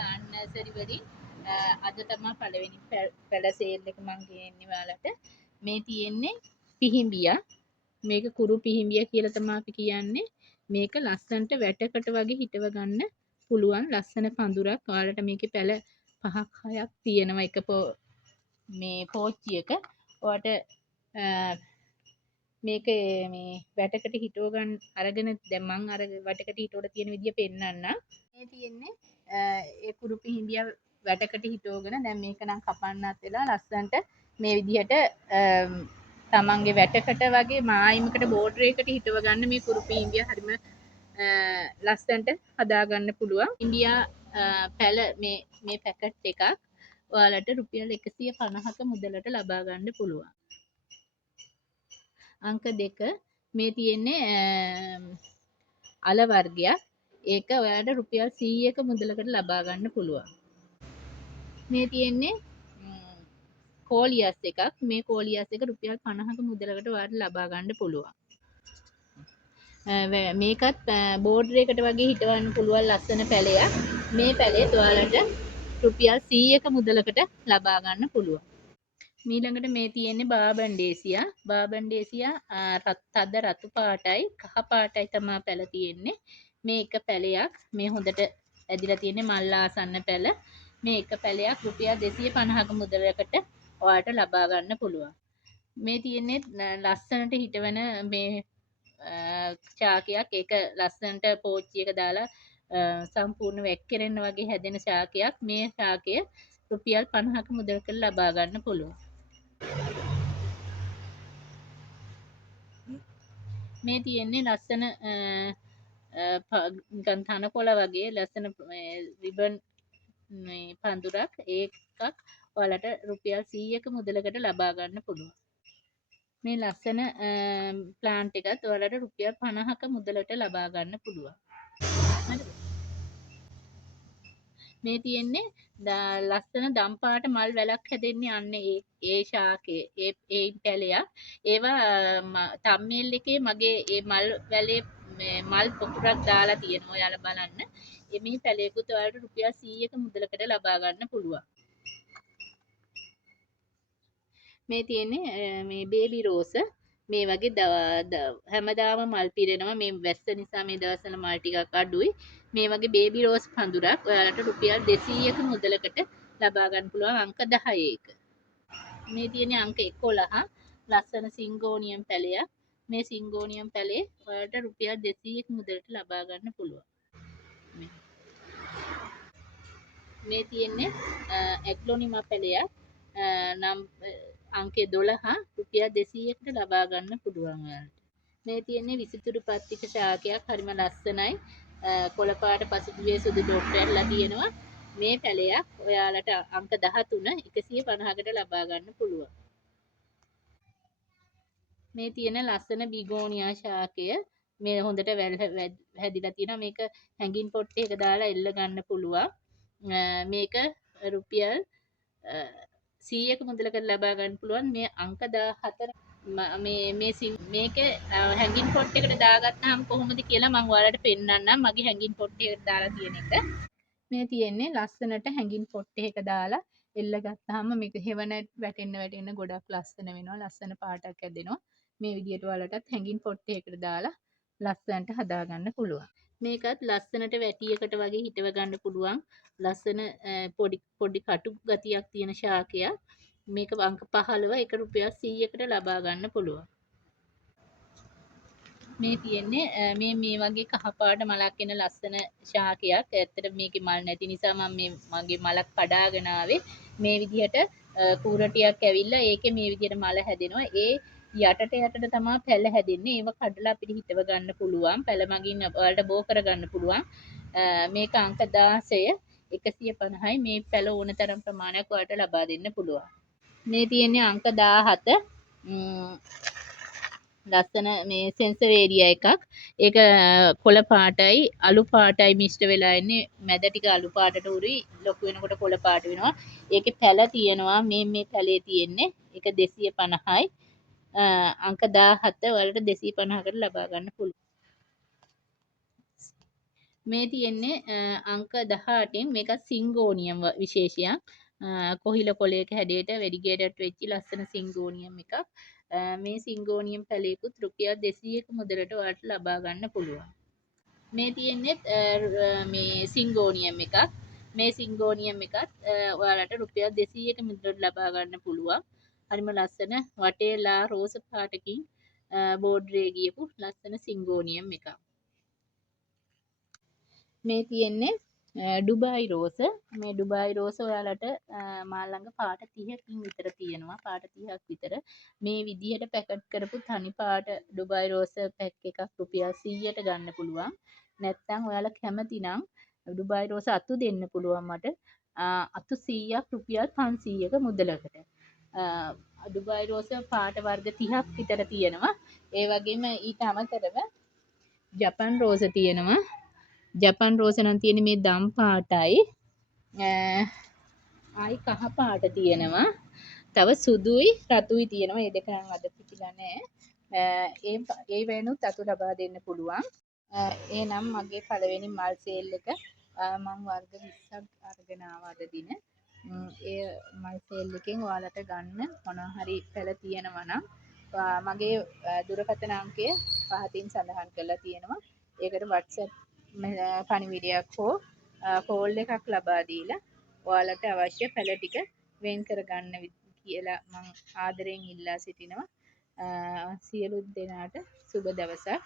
Plant nursery වලින් අද තමයි පළවෙනි පැල සේල් එක මම ගේන්නේ ඔයාලට. මේ තියෙන්නේ පිහිඹියා. මේක කුරු පිහිඹියා කියලා තමයි අපි කියන්නේ. මේක ලස්සනට වැටකට වගේ හිටව ගන්න පුළුවන් ලස්සන පඳුරක්. ඔයාලට මේකේ පැල 5ක් 6ක් තියෙනවා එක මේ පෝච්චියක. ඔයාලට මේක මේ වැටකට හිටව ගන්න අරගෙන දැන් මං අර වැටකට හිටවලා තියෙන විදිය පෙන්නන්නම්. මේ තියෙන්නේ ඒ කුරු පිහිඹියා වැටකට හිටවගෙන දැන් මේක නම් කපන්නත් වෙලා ලස්සනට මේ විදිහට තමන්ගේ වැටකට වගේ මායිමකට බෝඩර් එකකට හිටව ගන්න මේ කුරු පිහිඹියා හරිම ලස්සනට හදා ගන්න පුළුවන්. ඉන්දියා පැල මේ පැකට් එකක් ඔයාලට රුපියල් 150ක මුදලට ලබා ගන්න පුළුවන්. අංක 2 මේ තියෙන්නේ අල වර්ගයක්. ඒක ඔයාලට රුපියල් 100ක මුදලකට ලබා ගන්න පුළුවන්. මේ තියෙන්නේ කෝලියස් එකක්. මේ කෝලියස් එක රුපියල් 50ක මුදලකට ඔයාලට ලබා ගන්න පුළුවන්. මේකත් බෝඩර් එකට වගේ හිටවන්න පුළුවන් ලස්සන පැලයක්. මේ පැලේ ඔයාලට රුපියල් 100ක මුදලකට ලබා ගන්න පුළුවන්. ඊළඟට මේ තියෙන්නේ බාබන්ඩේසියා. බාබන්ඩේසියා තද රතු පාටයි කහ පාටයි තමයි පැල තියෙන්නේ. මේ එක පැලයක් මේ හොඳට ඇදිලා තියෙන්නේ මල් ආසන්න පැල. මේ එක පැලයක් රුපියල් 250ක මුදලකට ඔයාලට ලබා ගන්න පුළුවන්. මේ තියෙන්නේ ලස්සනට හිටවන මේ ශාකයක්. ඒක ලස්සනට පෝච්චියක දාලා සම්පූර්ණ වැක්කිරෙන්න වගේ හැදෙන ශාකයක්. මේ ශාකය රුපියල් 50ක මුදලකට ලබා ගන්න පුළුවන්. මේ තියෙන්නේ ලස්සන තනකොළ වගේ ලස්සන රිබන් පඳුරක්. ඒකක් ඔයාලට රුපියල් 100ක මුදලකට ලබා ගන්න පුළුවන්. මේ ලස්සන ප්ලාන්ට් එකත් ඔයාලට රුපියල් 50ක මුදලට ලබා ගන්න පුළුවන්. මේ තියෙන්නේ ලස්සන දම්පාට මල් වැලක් හැදෙන්නේ අන්න ඒ ශාකයේ ඒ පැලයක්. ඒවා තම්මේල් එකේ මගේ ඒ මල් වැලේ මල් පොකුරක් දාලා තියෙනවා. ඔයාලා බලන්න. මේ පැලයකුත් ඔයාලට රුපියල් 100ක මුදලකට ලබා ගන්න පුළුවන්. මේ තියෙන්නේ මේ බේබි රෝස. මේ වගේ හැමදාම මල් පිරෙනවා. මේ වැස්ස නිසා මේ දවස්වල මල් ටිකක් අඩුයි. මේ වගේ බේබි රෝස් පඳුරක් ඔයාලට රුපියල් 200ක මුදලකට ලබා ගන්න පුළුවන් අංක 10ක. මේ තියෙන්නේ අංක 11 ලස්සන සිංගෝනියම් පැලයක්. මේ සිංගෝනියම් පැලේ ඔයාලට රුපියල් 200ක මුදලට ලබා ගන්න පුළුවන්. මේ තියෙන්නේ ඇග්ලොනිමා පැලයක්. නම් අංකේ 12 රුපියල් 200කට ලබා ගන්න පුළුවන් ඔයාලට. මේ තියෙන්නේ විසිතුරු පත්තික ශාකයක්. හරිම ලස්සනයි. කොළ පාට පසුපුවේ සුදු ඩොට් ඇටලා තියෙනවා. මේ පැලයක් ඔයාලට අංක 13 150කට ලබා ගන්න පුළුවන්. මේ තියෙන ලස්සන බිගෝනියා ශාකය මේ හොඳට හැදිලා තියෙනවා. මේක හැංගින් පොට් එකක දාලා එල්ල ගන්න පුළුවන්. මේක රුපියල් 100ක මුදලකට ලබා ගන්න පුළුවන්. මේ අංක 14 මේක හැංගින් පොට් එකට දාගත්තාම කොහොමද කියලා මම ඔයාලට පෙන්නන්නම්. මගේ හැංගින් පොට් එකට දාලා තියෙන එක. මේ තියෙන්නේ ලස්සනට හැංගින් පොට් එකක දාලා එල්ල ගත්තාම මේක හෙවණ වැටෙන්න ගොඩක් ලස්සන වෙනවා. ලස්සන පාටක් හැදෙනවා. මේ විදිහට ඔයාලටත් හැංගින් පොට් එකකට දාලා ලස්සනට හදා ගන්න පුළුවන්. මේකත් ලස්සනට වැටියකට වගේ හිටව ගන්න පුළුවන්. ලස්සන පොඩි කටු ගතියක් තියෙන ශාකයක්. මේක අංක 15 එක රුපියල් 100කට ලබා ගන්න පුළුවන්. මේ තියෙන්නේ මේ වගේ කහපාට මලක් එන ලස්සන ශාකයක්. ඇත්තට මේකේ මල් නැති නිසා මම මගේ මලක් කඩාගෙන ආවේ. මේ විදිහට කූරටියක් ඇවිල්ලා ඒකේ මේ විදිහට මල හැදෙනවා. ඒ යටට තමයි පැල හැදෙන්නේ. ඒව කඩලා අපිට හිටව ගන්න පුළුවන්. පැල මගින් ඔයාලට බෝ කර ගන්න පුළුවන්. මේක අංක 16 150යි. මේ පැල ඕන තරම් ප්‍රමාණයක් ඔයාලට ලබා දෙන්න පුළුවන්. මේ තියෙන්නේ අංක 17 ලස්සන මේ සෙන්සවේරියා එකක්. ඒක කොළ පාටයි අලු පාටයි මිශ්‍ර වෙලා ඉන්නේ. මැද ටික අලු පාටට උරුයි. ලොකු වෙනකොට කොළ පාට වෙනවා. ඒකේ පැල තියෙනවා. මේ පැලේ තියෙන්නේ. ඒක 250යි. අංක 17 වලට 250කට ලබා ගන්න පුළුවන්. මේ තියෙන්නේ අංක 18න් මේක සිංගෝනියම් විශේෂයක්. කොහිල කොලයක හැඩයට වෙඩිගේටඩ් වෙච්ච ලස්සන සිංගෝනියම් එකක්. මේ සිංගෝනියම් පැලයකුත් රුපියල් 200ක මුදලට ඔයාලට ලබා ගන්න පුළුවන්. මේ තියෙන්නේ මේ සිංගෝනියම් එකක්. මේ සිංගෝනියම් එකත් ඔයාලට රුපියල් 200ක මුදලට ලබා ගන්න පුළුවන්. හරිම ලස්සන වටේලා රෝස පාටකින් බෝඩ්රේ ගියපු ලස්සන සිංගෝනියම් එකක්. මේ තියෙන්නේ ඩුබායි රෝස. මේ ඩුබායි රෝස ඔයාලට මා ළඟ පාට 30කින් විතර තියෙනවා. පාට 30ක් විතර. මේ විදිහට පැකට් කරපු තනි පාට ඩුබායි රෝස පැක් එකක් රුපියල් 100ට ගන්න පුළුවන්. නැත්නම් ඔයාලා කැමති නම් ඩුබායි රෝස අතු දෙන්න පුළුවන් මට. අතු 100ක් රුපියල් 500ක මුදලකට. ඩුබායි රෝස පාට වර්ග 30ක් විතර තියෙනවා. ඒ වගේම ඊට අමතරව ජපන් රෝස තියෙනවා. ජපන් රෝස නම් තියෙන්නේ මේ දම් පාටයි. ආයි කහ පාට තියෙනවා. තව සුදුයි රතුයි තියෙනවා. මේ දෙක නම් අද පිටිලා නැහැ. ඒ වෙනුත් අතු ලබා දෙන්න පුළුවන්. එහෙනම් මගේ පළවෙනි මල් සේල් එක මම වර්ග 20ක් අරගෙන ආවා අද දින. ඒ මල් සේල් එකෙන් ඔයාලට ගන්න මොනවා හරි පැල තියෙනවා නම් මගේ දුරකථන අංකය පහතින් සඳහන් කරලා තියෙනවා. ඒකට WhatsApp පණිවිඩයක් හෝ කෝල් එකක් ලබා දීලා ඔයාලට අවශ්‍ය පැල ටික වෙන් කරගන්න කියලා මම ආදරෙන් ඉල්ලා සිටිනවා. සියලු දෙනාට සුබ දවසක්.